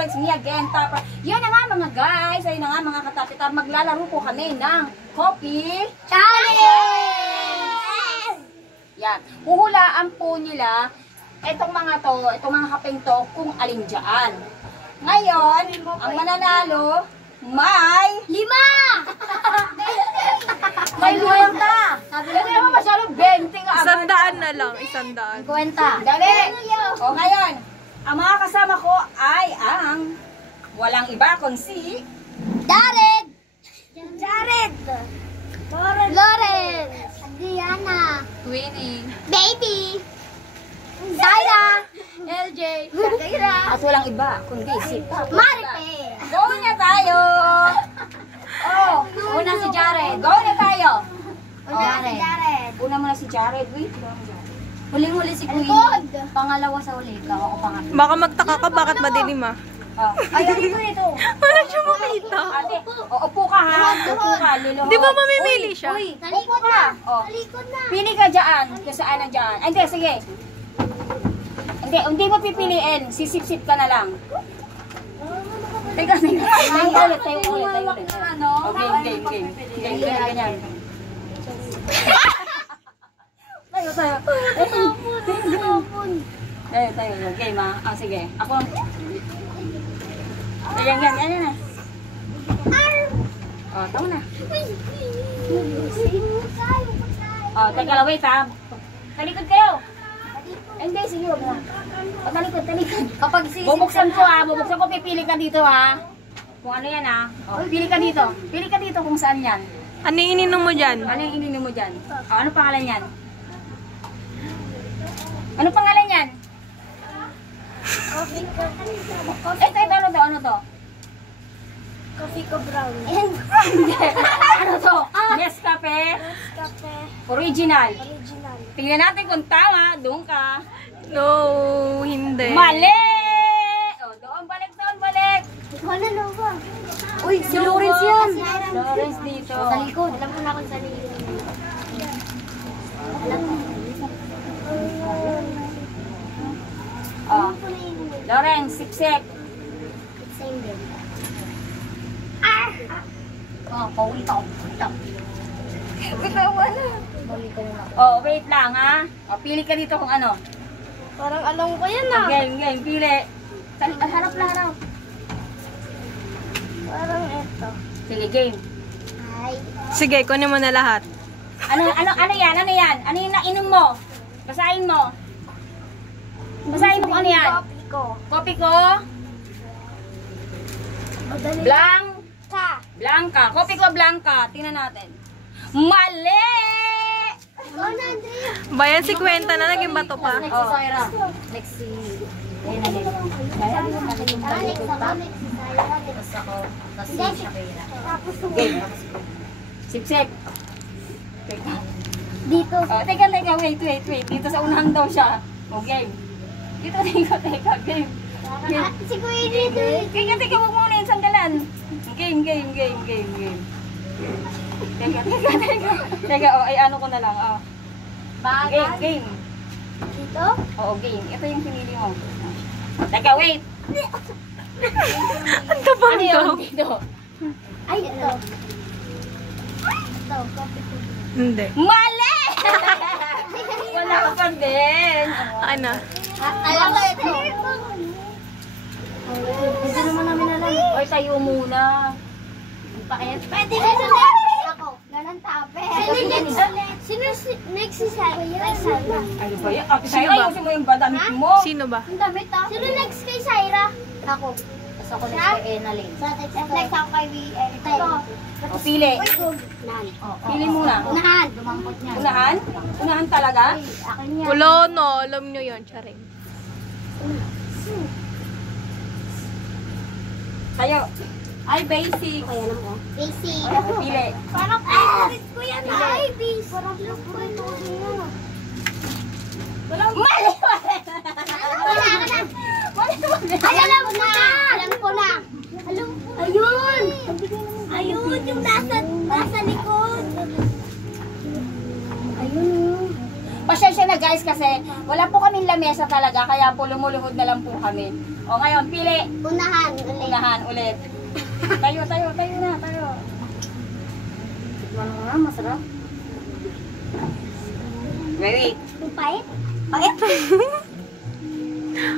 Let's me again. Tapos, yun na nga mga guys. Ayun na nga mga katapita. Maglalaro po kami ng Coffee Challenge! Yan. Huhulaan po nila itong mga kapeng to kung alin dyan. Ngayon, ang mananalo, may 5! May 50! Sabi naman masyado 20 nga agad. 100 na lang, 100. 50. Dali! O ngayon, ang mga kasama ko ay ang walang iba kung si Jared! Lauren! Diana! Winnie. Baby! Zaira! LJ! Shakira! at walang iba kundi si Maripe! Go na tayo! Oh, Una si Jared. Go na tayo! Una si Jared. Una muna si Jared. Wait, Huling-huli si Queenie. Pangalawa sa uli. Ikaw ako pangatlo. Baka magtaka ka, bakit madilim ah? Oh. Ay, ito. Wala siya makita. Ate, upo ka ha. Upo ka, luluhod. Di ba mamimili siya? Upo ka. Oh. Talikod na. Pili ka dyan. Kung saan ang dyan. Ay, hindi, sige. Hindi mo pipiliin. Sisip-sip ka na lang. Teka. Tayo ulit. Okay, game. Ganyan. Tayo. Game ha. Ah, sige. Ako ang... Ganyan na. Oh, tama na. Oh, teka lang, wait ha. Talikod kayo. Hindi, sige, wag na. Oh, talikod. Kapag sisip Bubuksan ko, pipili ka dito ha. Kung ano yan ha. Oh, pili ka dito kung saan yan. Ano yung ininom mo dyan? Ano yung ininom mo dyan? Oh, ano pangalan yan? Ano pangalan yan? Ano to? Coffee ko brown. Ano to? Nescafe? Original. Tingnan natin kung tama. Doon ka. No, hindi. Mali! O, doon, balik. Ano ba? Uy, si Lawrence yan. Lawrence dito. Sa likod. Alam ko na kung saan yun. Alam mo. Oh, Lawrence, sip-sip. Same din. Oh, pauwi ka. Bitawa na. Bali ko na. Oh, wait lang ha. Oh, pili ka dito kung ano. Parang alam ko yan ah. Game, pili. Harap. Parang ito. Sige, game. Ay. Sige, kunin mo na lahat. Ano yan? Ano yung nainom mo? Basahin mo kung ano yan. Coffee ko. Kopi ko. Madali. Blanca. Kopi ko Blanca. Tingnan natin. Mali! Ikaw na, Andrea. Bayan si Kwenta na, naging bato pa. Next si Zaira. Next si... Next si Zaira. Tapos ako. Tapos si Shakira. Game. Sip-sip. Dito. Oh, teka, wait. Dito sa unahan daw siya. Oh, game. Dito, game. Si Kuya dito. Teka, huwag muna yung sanggalan. Game. Teka, oh, ay ano ko na lang, oh. Game. Dito? Oo, game. Ito yung pinili mo. Teka, wait. Ito pa Ano yun? Dito. Ay, ito. Ito, coffee ko. Hindi. Mali! Wala ka pa din. Ano? Alam ko ito. Hindi naman namin alam. Oy, tayo muna. Pwede ka sa next. Ako. Ganun tape. Sino next si Zaira? Ano ba yan? Ate Saira, ayusin mo yung badamit mo. Sino ba? Ang damit ah. Sino next kay Zaira? Ako. Tapos ako next kay Enaline. Next ako kay Ito. O, pili. Nan. Pili muna. Unahan. Dumampot niya. Unahan? Unahan talaga? Akin niya. Wala no, alam nyo yun, charing. Tayo. Ay, basic. Kaya naman ko. Basic. Pili. Parang favorite ko yan. Ay, basic. Parang favorite ko yan. Mali! Alam ko na. Ayun, yung nasa likod. Ayun. Pasensya na guys kasi wala po kaming lamesa talaga kaya po lumuluhod na lang po kami. O ngayon, pili. Unahan ulit. Unahan ulit. Tayo na, tayo. Tikman mo nga, masarap. Wait. Pait? Pait?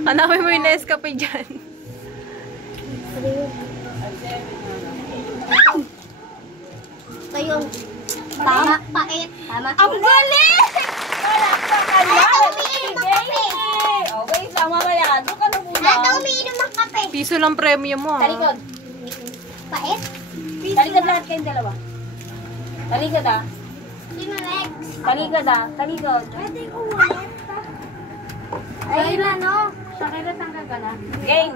Hanapin mo yung Nescafe dyan. Ayun. Tama. Pait. Tama. Ang galing! Wala ka Ata kanya. umiinom ng kape. O, wait lang, mamaya. Doon ka na muna. Ata umiinom ng kape. Piso lang premium mo, ha? Talikod. Pait? Talikod lahat kayong dalawa. Talikod ah. Sino next? Talikod ah. Talikod. Pwede ko ulit. Ayun na, no? Game.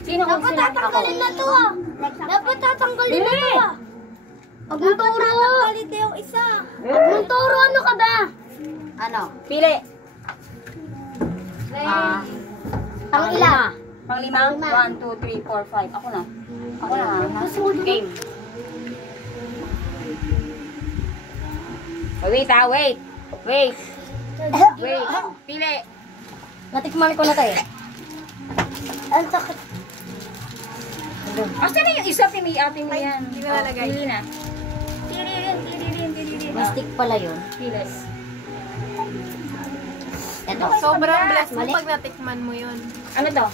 Sino kung Dapat sila? tatanggalin na to, ah. Dapat tatanggalin na to, ah. Huwag mong turo. Tatanggalin yung isa. Huwag mong turo, ano ka ba? Ano? Pili. Ang ilan? Panglima? 1, 2, 3, 4, 5. Ako na. Ako na. Game. Oh, wait ah, wait. Wait. Wait. Pili. Natikman ko na tayo. Ang sakit. Asa na yung isa, Timi? Ate mo yan. Hindi na nalagay. Pili na. Pili rin. Mystic pala yun. Pili. Ito. Sobrang blessed mo Mali. pag natikman mo yun. Ano to?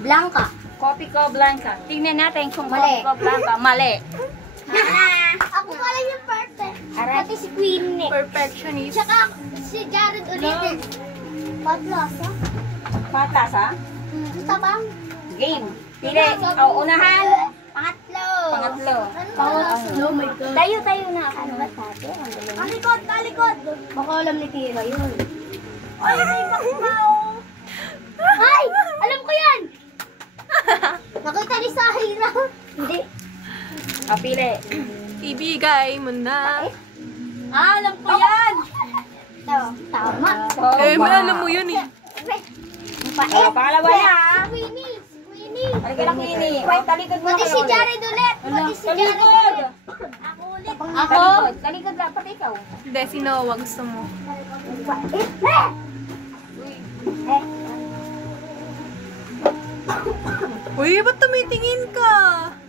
Blanca. Coffee ko blanca. Tingnan natin kung Mali. coffee ko blanca. Mali. Ako pala yung perfect. Aray. Pati si Queen Nick. Perfectionist. Tsaka si Jared ulit. Patlasa. Patas ha? Gusto ba? Game. Pili. O, unahan. Pangatlo. Pangatlo. Pangatlo. Oh my God. Tayo na. Ano ba sabi? Talikod, talikod. Baka alam ni Kira yun. Ay, may bakbaw. Ay, alam ko yan. Nakita ni Sahira. Hindi. O, pili. Ibigay mo na. Alam ko yan. Tama. Eh, alam mo yun eh. O, pangalawa na ha. Queenie. Queenie. Ay, kailang ini. O, talikod mo Pati na si kayo. Jared ulit. Pati si Jared Talikod. ulit. Ako ulit. Ako? Talikod lang. Pati ikaw. Hindi, si Noah gusto mo. Uy, ba't tumitingin ka?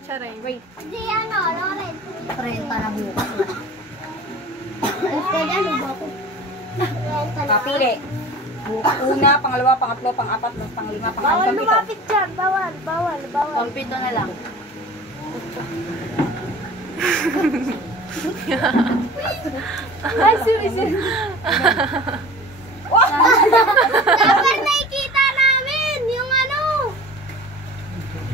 Charay, wait. Hindi ano, Loren. Renta na bukas na. Kaya ano ba ako? Renta na. Kapili. Una, pangalawa, pangatlo, pangapat, panglima, Bawal pangatlong, lumapit dyan. Bawal, bawal, bawal. Pampito na lang. Ay, seriously. Dapat nakikita namin yung ano.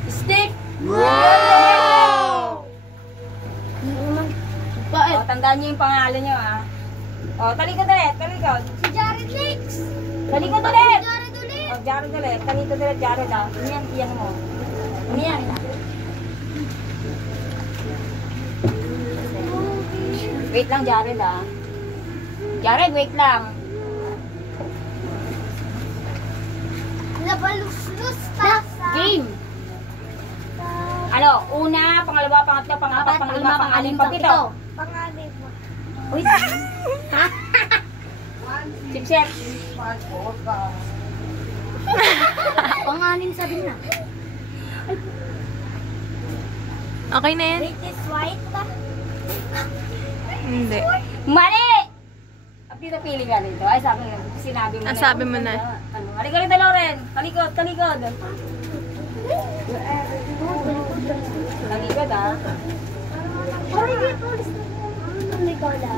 Stick! Wow! O, tandaan niyo yung pangalan niyo ah. O, talikod ulit, talikod. Si Jared Nix. Talikod ulit! Jared ulit. O, Jared ulit, talikod ulit, Jared ah. Yan, yan mo. Yan. Wait lang, Jared ah. Jared, wait lang. Nabalus-lus pa sa... Game! Ano, una, pangalawa, pangatlo, pangapat, panglima, pangalim, pangpito. Pangalim mo. Uy! Sip-sip. Pangalim sabi na. Okay na yan? British white pa. Hindi. Mali! Dito pili ka dito. Ay, sabi nga, sinabi mo Ah, sabi mo na. Ano? Halika rito, Loren. Talikod, talikod. Talikod, ah. Parang hindi police na. Ano may gola?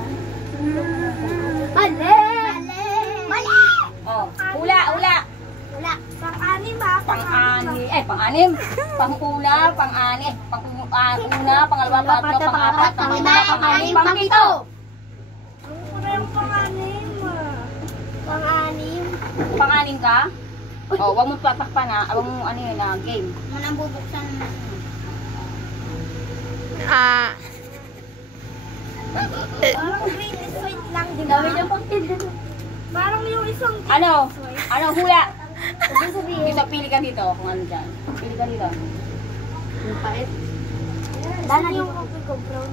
Mali! Mali! Mali! Oh, hula, hula. Wala. Pang-anim ha? Pang-ani, pang-anim. Pang-ula, pang-ani. Pang-una, pangalawa, pangatlo, pangapat, panglima, pangalim, pangpito. Ang pang-anim Pang-anim. Pang-anim ka? Oh, wag mo tatakpan ha. Wag mo ano yun na game. Manang bubuksan na. Ah, Parang British white lang, di ba? Parang yung isang Ano? Ano hula? Sabi sabihin. Dito, pili ka dito kung ano dyan. Pili ka dito. Yung pait. Dana yung coffee ko brown.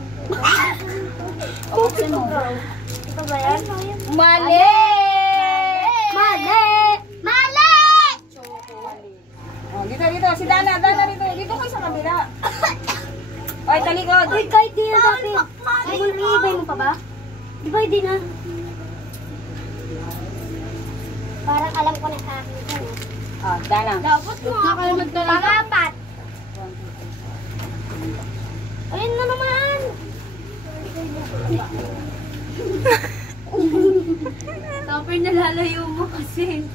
Coffee mo. Ito ba yan? Mali! Mali! Mali! Oh, dito, dito. Si Dana dito. Dito kayo sa kabila. Oy, talikod. Uy, kahit di na dati. Ay, iibay mo pa ba? Di ba hindi na? Parang alam ko na akin. Oh, Dana. Dapat mo ako pang-apat. Ayun na naman. Topper, nalalayo mo kasi.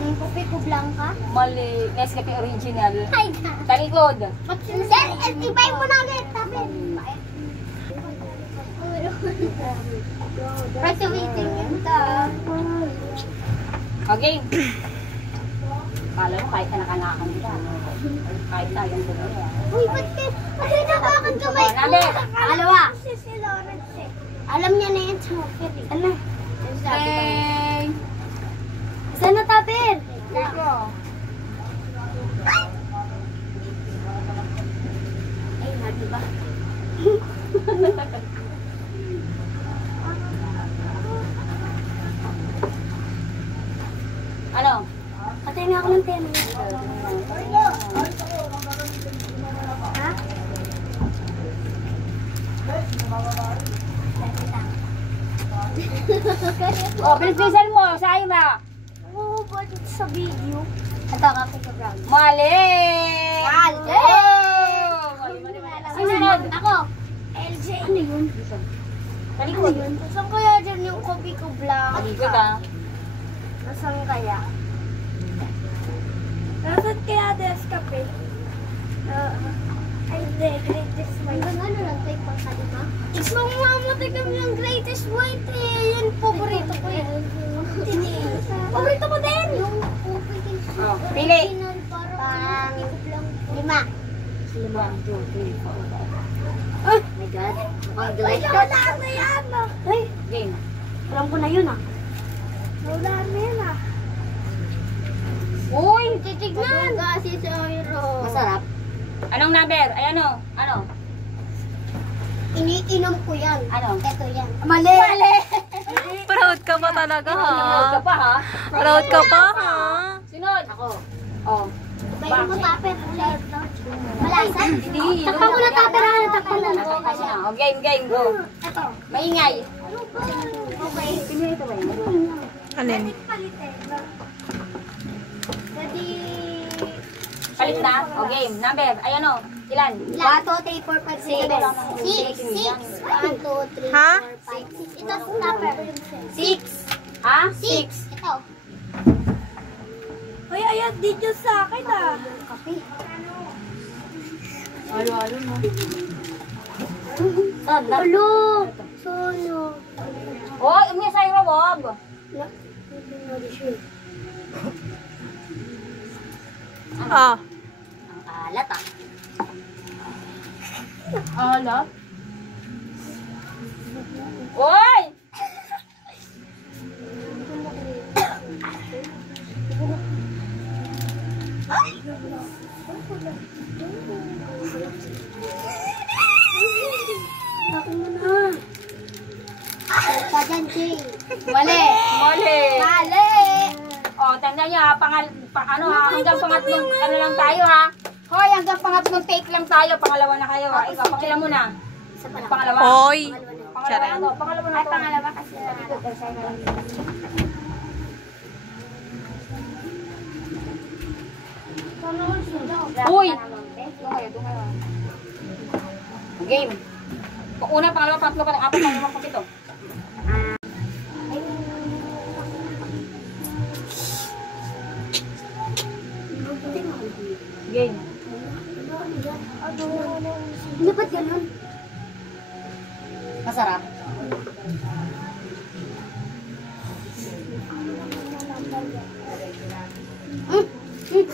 Kopi ko blanca. Mali. Nescafe original. Ay, ka. Talikod. Sir, ibay mo na agad. Tapin. Right waiting yun ta. Okay. Kala mo kahit kanakanakan kita. Kahit tayong dalawa. Uy, ba't ka? Bakit nabakan kamay ko? Nabe. Alawa. Si Lawrence eh. Alam niya na yan sa market eh. Ano? Hey. Saan na tapin? Dito. Ay, nabi ba? Ano? Patay nga ako ng tema. Ha? Oh, bilisan mo. Sa'yo na. Oo, bakit sa video? Ito, kape ko brown. Mali. Mali. Oh! Susunod. Ako. LJ. Ano yun? Talikod. Saan kaya dyan yung kopi ko blanca? Talikod ah. Nasaan kaya? Nasaan kaya des kape? Ay, the greatest white. Hanggang ano lang tayo pang kalima? Gusto mo mamatay kami yung greatest white eh. Yan, paborito ko eh. Paborito ko din! Yung kopi Oh, pili. Parang 5. 1, 2, 3, 4, 5. Oh my God. Mukhang greatest. Wala na yan ah. Ay, Game. alam ko na yun ah. Wala na yan ah. Uy! Titignan! Kasi sa Euro. Masarap. Anong number? Ay ano? Ano? Iniinom ko yan. Ano? Ito yan. Mali! Mali! Proud ka ba talaga, ha? Proud ka pa ha? Proud ka pa, ha? Sunod! Ako. Oh. Bayan mo taper ulit. Malasa? Hindi. Takpan mo na taper ha. Takpan mo na. Kasi na. Oh, game, go. Ito. Maingay. Okay. Pinili ito ba yun? Alin? Palitin. Pwede... Palit na? O game. Number. Ay ano? Ilan? 1, 2, 3, 4, 5, 6. 6. 1, 2, 3, Ha? 4, 5, 6. Ito, taper. 6. Ha? 6. Ito. Uy, ayan, dito sa akin, ah. Kape. Halo-halo mo. Alo. Sono. Oh, yung may sa'yo wag. Ah. Ang alat ah. Alat? Oy! Bakit mo na? Ka dyan, Jay. Mali! Mali! Mali! Oh, tanda niyo ha, ano ha, hanggang pangatlong, ano lang tayo ha. Hoy, hanggang pangatlong take lang tayo, pangalawa na kayo ha. Ikaw, pakilang mo na. Isa pa lang. Pangalawa. Hoy. Pangalawa na to, pangalawa na Ay, to. pangalawa kasi na. Uy! Doon kayo, doon kayo. Game. Una, pangalawa, pangatlo, apat, pangalawa, pangpito. Game. Hindi ba't ganun? Masarap.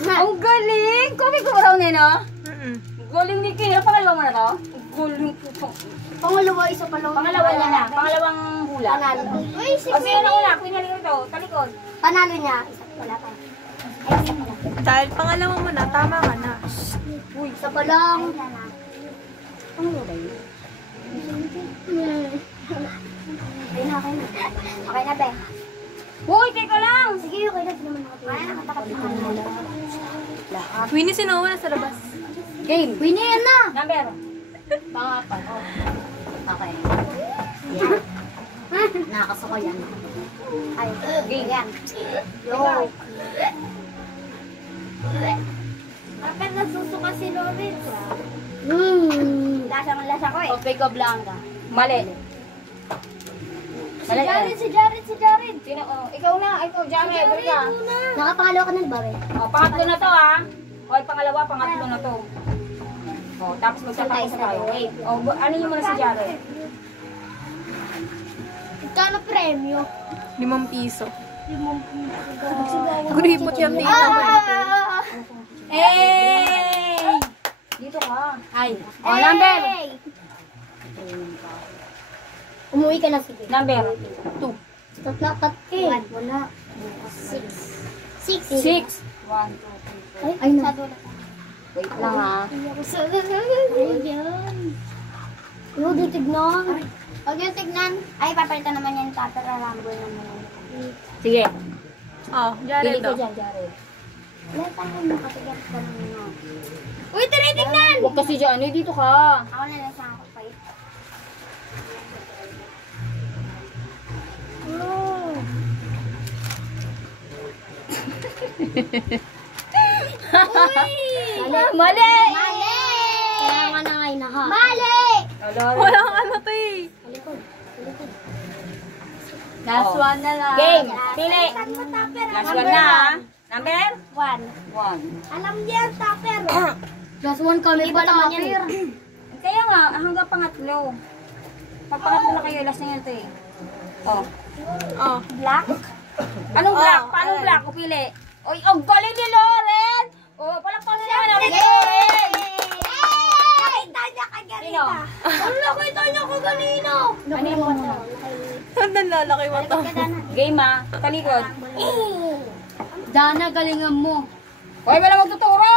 Ang galing! Kumi ko raw nena. Galing ni Kaya. Pangalawa mo na to? Galing po. Pangalawa, isa pa lang. Pangalawa niya na. Pangalawang hula. Panalo. Uy, si O sige na una. Pinali ko ito. Talikod. Panalo niya. Isa wala pa. Ay, isa pa lang. Dahil pangalawa mo na, tama ka na. Uy, isa pa lang. Ano ba yun? Ayun, okay na. Okay na, be. Uy, teka lang! Sige, okay lang. Naman nakatingin. Winnie, sino na sa labas? Game. Winnie, yan na. Number. Pangapat. Oh. Okay. Yan. Nakakasuko yan. Ay, Game. yan. Yo. Bakit nasusuka si Lorit? Lasa ko eh. O, Pico Blanca. Mali. Si Jared. Sino? Oh, ikaw na. Ikaw, Jared. Jared ka. Nakapangalawa ka ng bare. O, pangatlo na to, ha? O, pangalawa, pangatlo na to. O, tapos magtatapos na tayo. Wait. O, ano yung muna si Jared? Kano premyo? 5 piso. 5 piso. Kuripot yung dito. Hey! Dito ka. Ay. O, number. Umuwi ka na, sige. Number. 2. Tatlakat eh. Wala. 6. 6. 1, 2, 3. Ay, na. Wait lang, ha? Ayan. Huwag yung tignan. Huwag yung tignan. Ay, papalitan naman yan. Tatararambol naman. Sige. Oh, Pili Jared ko to. dyan, Jared. Wala tayo makatigat ka muna. Uy, tinitignan! Huwag kasi dyan. Eh, dito ka. Ako na lang sa ako pa ito. Mali! Mali! Kaya nga na ngayon na ha. Mali! Walang ano to eh. Last one na lang. Game. Pili. Last one na, ha? Number? 1. 1. Alam niyan, tupper. Plus 1 kami pa naman yan. Kaya nga, hanggang pangatlo. Pag pangatlo na kayo, last na yan ito eh. Oh. Oh. Black? Anong black? Oh, Paano ayan. black? O pili. Oy, ang galing ni Loren! Oh, palakpan na naman namin ni Loren! Nakita niya kaganina. Sino? Ano nakita niya kaganina? Ano yung muna? Ang lalaki mo to. Game, ha? Talikod. Dana, galingan mo. Hoy, wala magtuturo!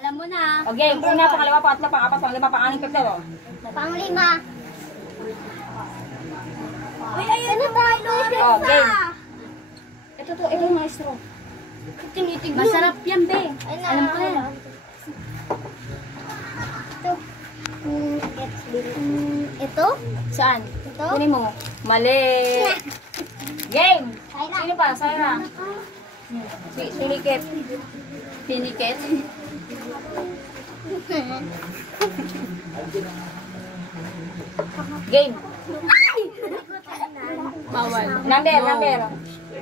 Alam mo na. O game, una, pangalawa, pangatlo, pangapat, panglima, panganim, pangatlo. Panglima. Uy, ayun na tayo. Oh, game. Ito yung maestro. Tinitignan. Masarap yan, be. Alam ko yan. Ito? Saan? Ito? Kunin mo. Mali. Game. Sino pa? Sayra. Pinikit. Pinikit. Game. Bawal. Number.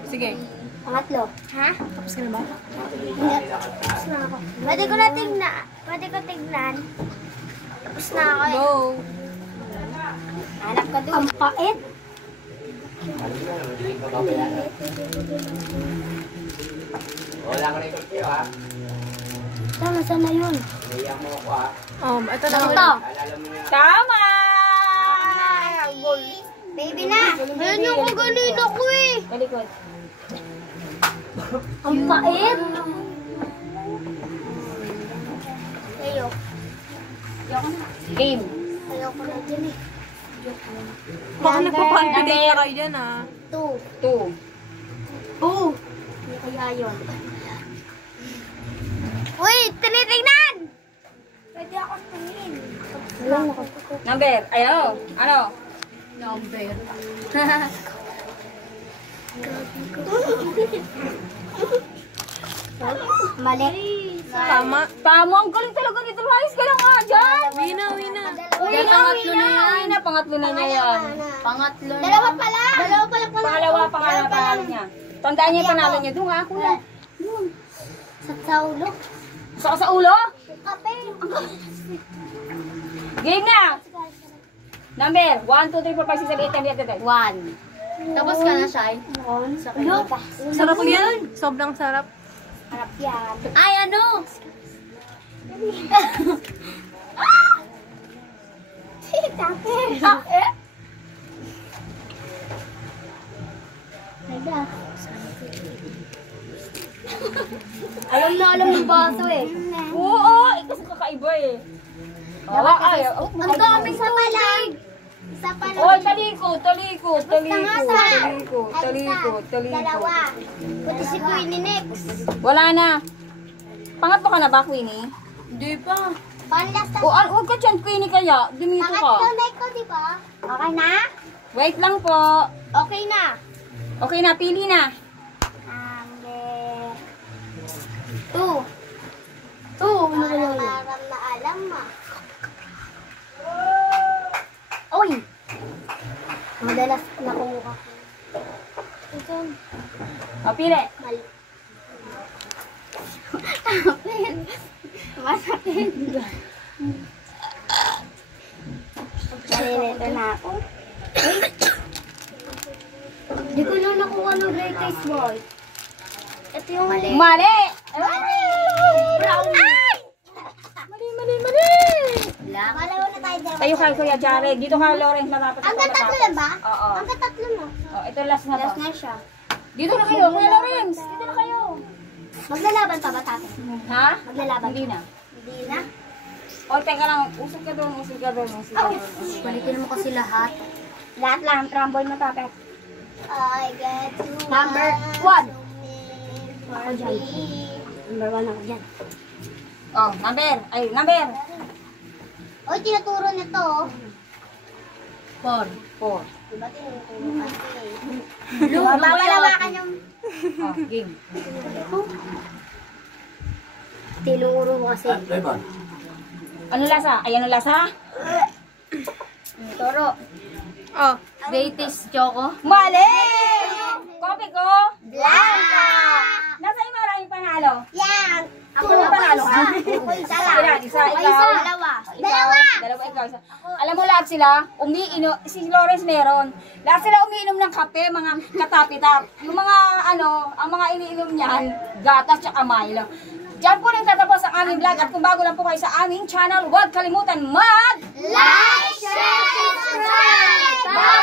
Sige. Pangatlo. Ha? Tapos ka na ba? Hindi. Tapos na ako. Pwede ko na tignan. Pwede ko tignan. Tapos na ako eh. Go. Hanap ka doon. Ang pait. Wala ka na ito kayo ha. Tama, saan na yun? Iyak mo ako ha. Oh, ito na. Ito. Alala mo na. Tama! Baby na. Ayun yung kaganina ko eh. Balikod. Ang pait. Ayo. Game. Ayoko na dyan eh. Baka nagpa-palpitate na kayo dyan ah. 2. 2. Hindi kaya yun. Uy, tinitingnan! Pwede ako tingin. Number. Ayaw. Ano? Number. Mali. Tama. Tama. Ang galing talaga nito. Ayos ka lang nga dyan. Wina. Pangatlo na yan. Pangatlo na niya yan. Pangatlo na. Dalawa pa lang. Pangalawa, panalo niya. Tandaan niya yung panalo niya. Doon nga, kuya. Sa ulo. Saka sa ulo? Kape. Game na! Number. 1, 2, 3, 4, 5, 6, 7, 8, 9, 10, 1. Tapos ka na, Shai. Sarap yan. Sobrang sarap. Harap yan. Ay, ano? Alam ng baso eh. Oo, kasi kakaiba eh. Ang dami sa palig. Isa pa lang. Oy, talikod, talikod, talikod, Tangasa. talikod, talikod, talikod. Dalawa. Buti si Queenie next. Wala na. Pangatlo ka na ba, Queenie? Hindi pa. Panlast O, huwag ka dyan, Queenie, kaya. Dumito Pangatlo ka. na ikaw, di ba? Okay na? Wait lang po. Okay na. Okay na, pili na. Two. Parang na alam ma. Oy! Madalas nakuha ko. Ito. O, pili. Mali. Masakit. Nalilito na ako. Hindi ko lang nakuha ng greatest boy. Ito yung mali. Mali! Brown. Ay! Mali, mali, mali! Malawa na tayo dalawa. Tayo kay Kuya Jared. Dito ka, Lawrence, matapos. Hanggang tatlo lang ba? Oo. Hanggang tatlo mo. Oh, ito last na to. Last na siya. Dito na kayo, Kuya Lawrence. Dito na kayo. Maglalaban pa ba tayo? Ha? Maglalaban? Hindi na. Hindi na. O, teka lang. Usog ka doon, usog ka doon, usog ka doon. Balikin mo kasi lahat. Lahat lang. Trumboy mo tapos. I get to number 1. Ako dyan. Number 1 ako dyan. Oh, number. Ay, number. Oy, tinuturo nito. 4. Diba tinuturo kasi? Mamalawakan yung Oh, game. tinuro mo kasi. Ano lasa? Ay, ano lasa? Turo. Oh, latest choco. Mali! Kopi ko? Blanca! Nasa yung maraming panalo? Yan! Ako Puro panalo ka? Ako isa lang. Ilan? Isa, Ako ikaw? Dalawa. Dalawa! Dalawa ikaw. Isa. Alam mo lahat sila, si Lawrence meron. Lahat sila umiinom ng kape, mga katapitap. Yung mga ang mga iniinom niyan, gatas tsaka Milo. Diyan po rin tatapos ang aming vlog. At kung bago lang po kayo sa aming channel, huwag kalimutan Like, share, subscribe! Bye!